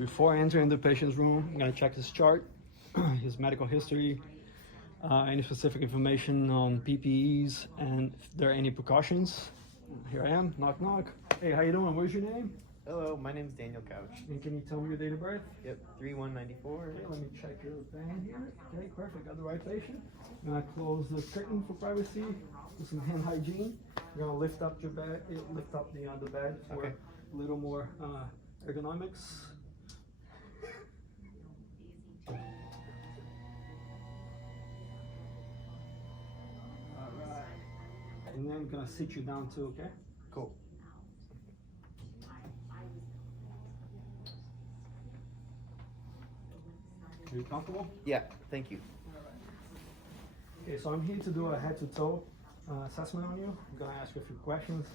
Before entering the patient's room, I'm going to check his chart, his medical history, any specific information on PPEs, and if there are any precautions. Here I am, knock knock. Hey, how you doing? What's your name? Hello, my name's Daniel Couch. And can you tell me your date of birth? Yep, 3194. Okay, let me check your band here. Okay, perfect. Got the right patient. I'm gonna close the curtain for privacy. Do some hand hygiene. We're gonna lift up your bed, lift up the bed for Okay. a little more ergonomics. Alright. And then I'm gonna sit you down too, okay? Cool. Are you comfortable? Yeah, thank you. Okay, so I'm here to do a head-to-toe assessment on you. I'm gonna ask you a few questions.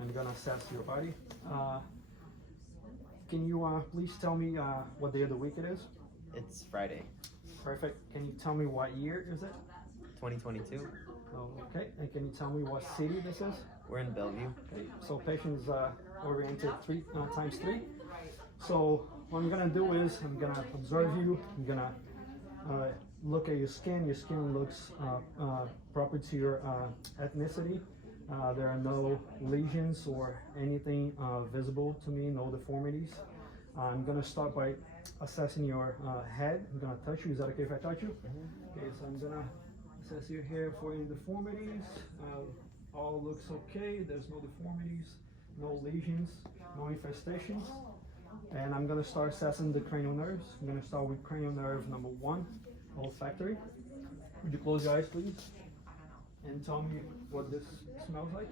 I'm gonna assess your body. Can you please tell me what day of the week it is? It's Friday, Perfect. Can you tell me what year is it? 2022. Okay, and can you tell me what city this is? We're in Bellevue. Okay, so patient's oriented 3 times 3. So what I'm gonna do is I'm gonna observe you. I'm gonna look at your skin. Your skin looks proper to your ethnicity. There are no lesions or anything visible to me, no deformities. I'm gonna start by assessing your head. I'm gonna touch you. Is that okay if I touch you? Okay, so I'm gonna assess your hair for any deformities. All looks okay. There's no deformities, no lesions, no infestations. And I'm gonna start assessing the cranial nerves. I'm gonna start with cranial nerve number 1, olfactory. Would you close your eyes, please? And tell me what this smells like.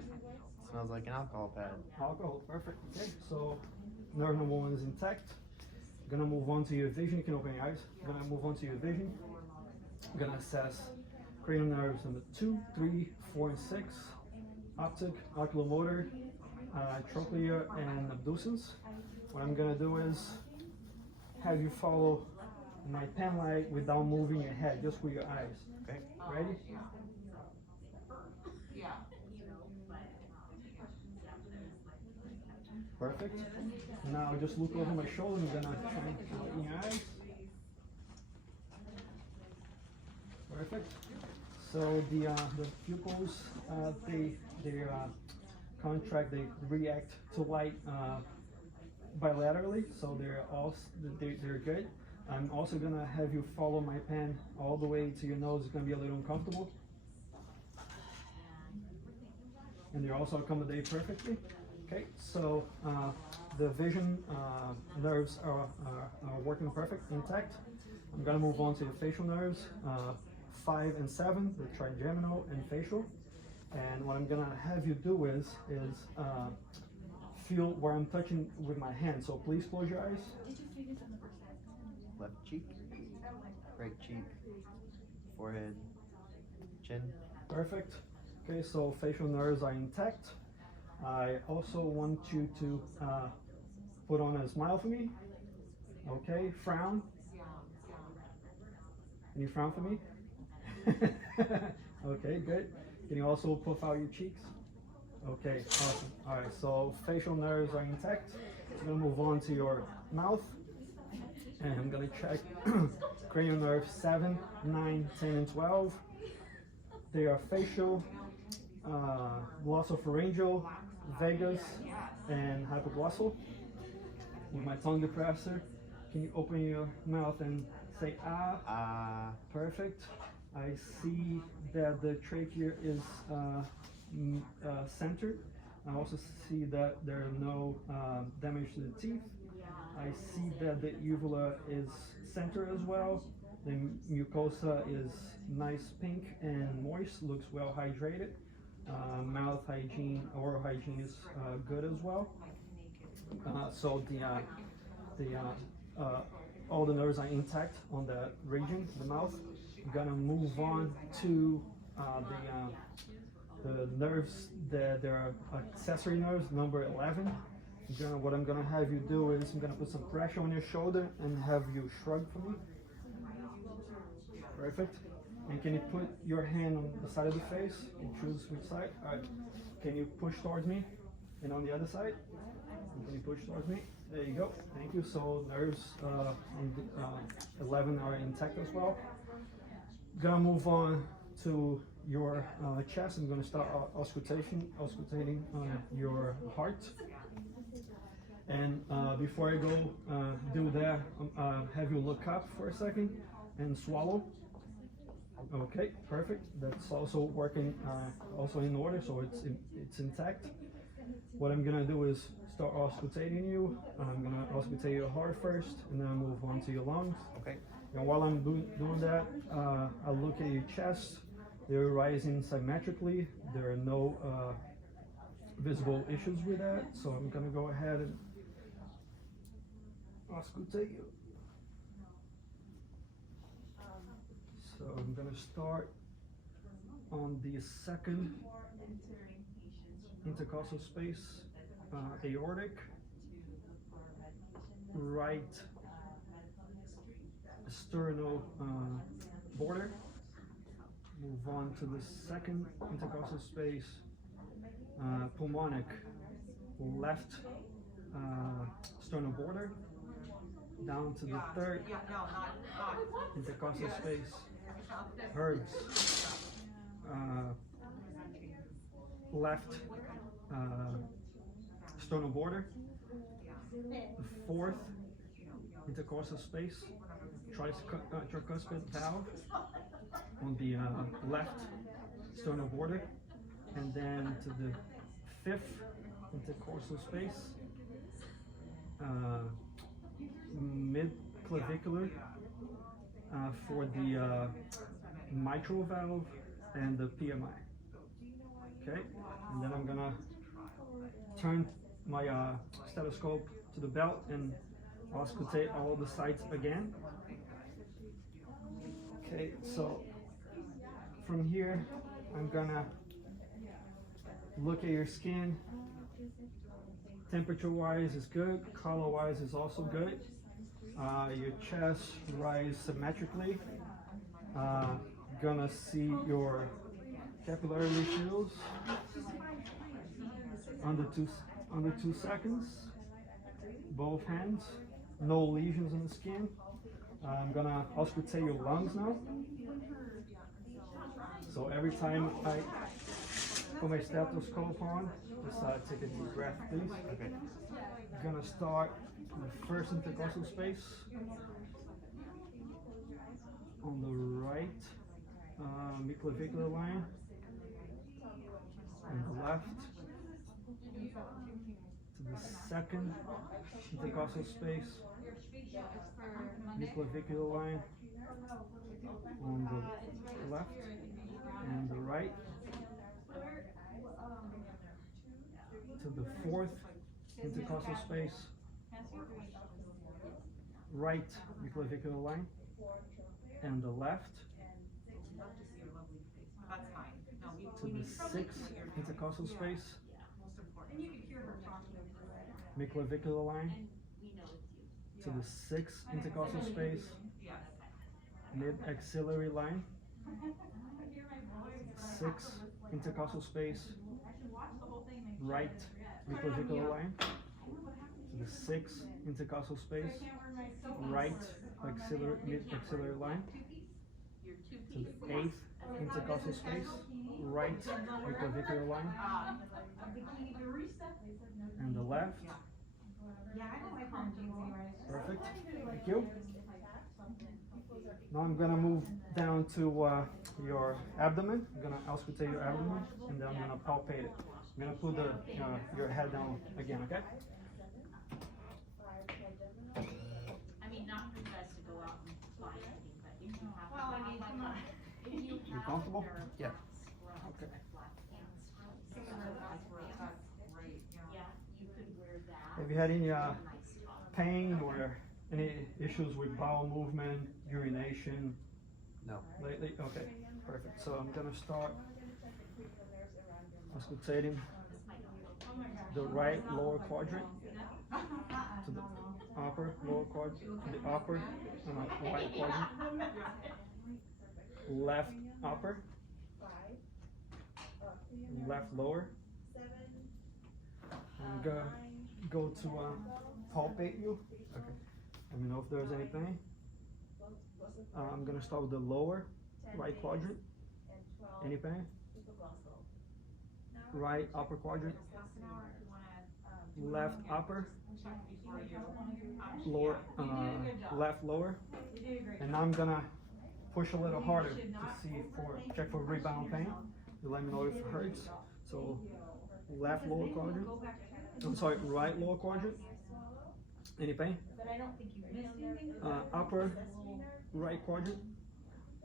Smells like an alcohol pad. Alcohol, perfect. Okay, so nerve number 1 is intact. I'm gonna move on to your vision. You can open your eyes. I'm gonna move on to your vision. I'm gonna assess cranial nerves number 2, 3, 4, and 6. Optic, oculomotor, trochlea, and abducens. What I'm gonna do is have you follow my pen light without moving your head, just with your eyes. Okay. Ready? Perfect. Now just look over my shoulder. I'm gonna try and look in your eyes. Perfect. So the pupils, they contract, they react to light bilaterally, so they're good. I'm also gonna have you follow my pen all the way to your nose. It's gonna be a little uncomfortable, and they also accommodate perfectly. Okay, so the vision nerves are working perfect, intact. I'm gonna move on to the facial nerves, 5 and 7, the trigeminal and facial. And what I'm gonna have you do is feel where I'm touching with my hand. So please close your eyes. Left cheek, right cheek, forehead, chin. Perfect. Okay, so facial nerves are intact. I also want you to put on a smile for me. Okay, frown. Can you frown for me? Okay, good. Can you also puff out your cheeks? Okay, awesome. All right, so facial nerves are intact. I'm gonna move on to your mouth, and I'm gonna check cranial nerves 7, 9, 10, and 12. They are facial, glossopharyngeal, vagus, and hypoglossal. With my tongue depressor, can you open your mouth and say ah? Perfect. I see that the trachea is centered. I also see that there are no damage to the teeth. I see that the uvula is centered as well. The mucosa is nice pink and moist, looks well hydrated. Mouth hygiene, oral hygiene is good as well. So all the nerves are intact on that region, the mouth. I'm gonna move on to the nerves that there are accessory nerves, number 11. What I'm gonna have you do is I'm gonna put some pressure on your shoulder and have you shrug for me. Perfect. And can you put your hand on the side of the face and choose which side? All right. Can you push towards me? And on the other side? And can you push towards me? There you go. Thank you. So nerves on the, 11 are intact as well. Gonna move on to your chest. I'm gonna start auscultating your heart. And before I go do that, have you look up for a second and swallow. Okay, perfect. That's also working, also in order, so it's intact. What I'm gonna do is start auscultating you. I'm gonna auscultate your heart first, and then move on to your lungs. Okay. And while I'm doing that, I'll look at your chest. They're rising symmetrically. There are no visible issues with that, so I'm gonna go ahead and auscultate you. So I'm gonna start on the second intercostal space, aortic, right sternal border. Move on to the second intercostal space, pulmonic, left sternal border. Down to the third intercostal space, herbs, left sternal border. The fourth intercostal space, tricuspid valve on the left sternal border, and then to the fifth intercostal space, mid-clavicular for the mitral valve and the PMI. Okay, and then I'm gonna turn my stethoscope to the belt and auscultate all the sites again. Okay, so from here, I'm gonna look at your skin. Temperature-wise is good, color-wise is also good. Your chest rise symmetrically. Gonna see your capillary shields under two seconds. Both hands, no lesions in the skin. I'm gonna auscultate your lungs now. So every time I put my stethoscope on, just take a deep breath, please. Okay. Gonna start the first intercostal space on the right midclavicular line, and the left to the second intercostal space, midclavicular line on the left and the right to the fourth intercostal space, right midclavicular line and the left to the sixth intercostal space, midclavicular line to the sixth intercostal space, mid-axillary line, sixth intercostal space, right midclavicular line to the sixth intercostal space, right mid-axillary line to the eighth intercostal space, right midclavicular line, and the left. Perfect. Thank you. Now I'm gonna move down to your abdomen. I'm gonna auscultate your abdomen, and then I'm gonna palpate it. I'm gonna put your head down again, okay? I mean, not for you guys to go out and buy anything, but if you have. Well, I mean, come on. You comfortable? Yeah. Okay. Yeah, you could wear that. Have you had any pain or any issues with bowel movement, urination No. lately? Okay, perfect. So I'm gonna start auscultating the right lower quadrant to the upper lower quadrant, the upper right quadrant, left upper, left lower. I'm gonna go to palpate you. Okay. Let me know if there's any pain. I'm gonna start with the lower right quadrant. Any pain? Right upper quadrant. Left upper. Lower, left lower. And now I'm gonna push a little harder to see check for rebound pain. You let me know if it hurts. So left lower quadrant. I'm sorry, right lower quadrant. Any pain? Upper right quadrant.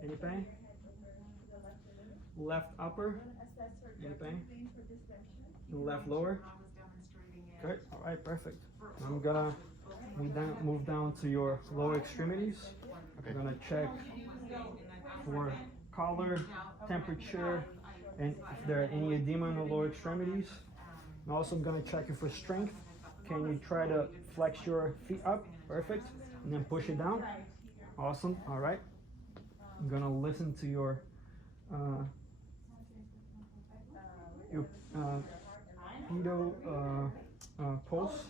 Any pain? Left upper. Any pain? And left lower. Good. All right. Perfect. I'm gonna move down to your lower extremities. Okay. I'm gonna check for color, temperature, and if there are any edema in the lower extremities. And also, I'm gonna check you for strength. Can you try to flex your feet up? Perfect. And then push it down. Awesome. All right. I'm gonna listen to your pedo pulse,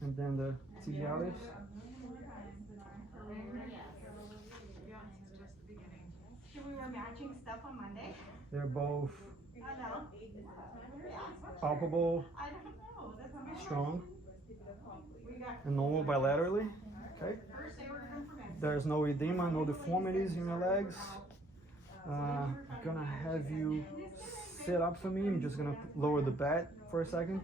and then the tibialis. Should we wear matching stuff on Monday? They're both I know. palpable, I don't know. That's not my strong, We got and normal bilaterally. Okay. first they were confirmed. There's no edema, no deformities in your legs. I'm gonna have you sit up for me. I'm just gonna lower the bed for a second.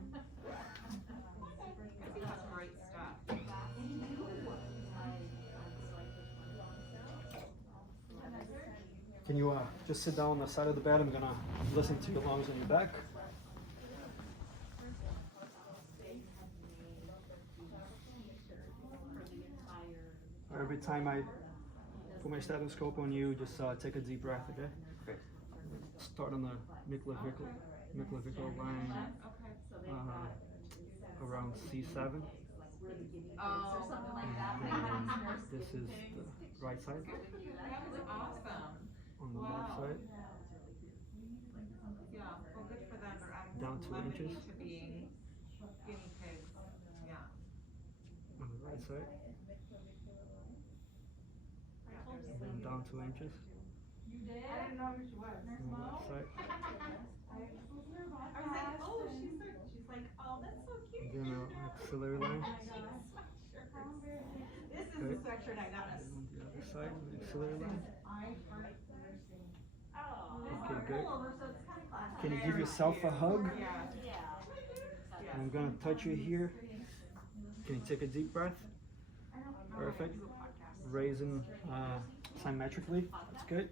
Can you just sit down on the side of the bed? I'm gonna listen to your lungs and your back. Every time I put my stethoscope on you, just take a deep breath, okay? Great. Start on the midclavicular line around C7. And this is the right side. That was awesome. On the left side, Yeah, well, good for them. They're adding Down some 2 levity inches. to being guinea pigs. Yeah. on the right side, Yeah, and then down 2 inches You did? I didn't know who she was. on the left side. I was like, oh, she's like, oh, that's so cute. And then axillary line, This is the sweatshirt I got us. and on the other side, the axillary line. Oh, Okay, good. pullover, so it's kind of classy. Can you give yourself a hug? Yeah. Yeah. I'm gonna touch you here. Can you take a deep breath? Perfect. Raising symmetrically. That's good.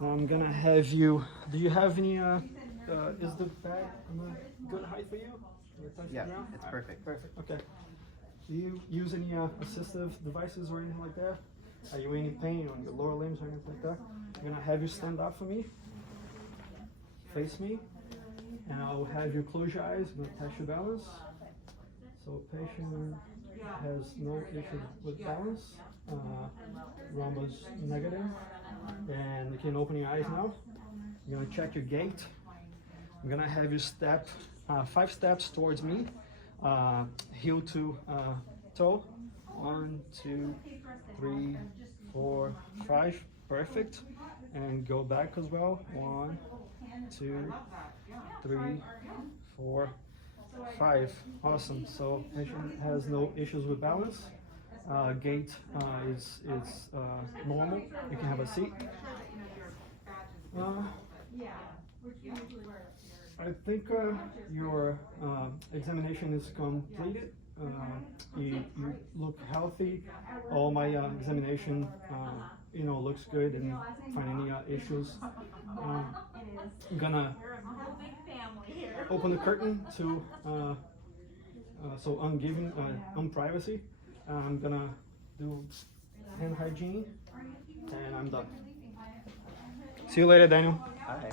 Now I'm gonna have you. Do you have any? Is the bed on a good height for you? Can you touch Yeah, the ground? it's perfect. Perfect. Okay. Do you use any assistive devices or anything like that? Are you in any pain on your lower limbs or anything like that? I'm gonna have you stand up for me. Face me. And I'll have you close your eyes. I'm gonna test your balance. So patient has no issue with balance. Rhombus negative. And you can open your eyes now. I'm gonna check your gait. I'm gonna have you step 5 steps towards me. Heel to toe. 1, 2, 3, 4, 5. Perfect. And go back as well. 1, 2, 3, 4, 5. Awesome. So patient has no issues with balance. Gait is normal. You can have a seat. I think your examination is completed. You look healthy. All my examination, looks good and find any issues. I'm gonna Big family here. open the curtain to so ungiving unprivacy. I'm gonna do hand hygiene, and I'm done. See you later, Daniel. Hi.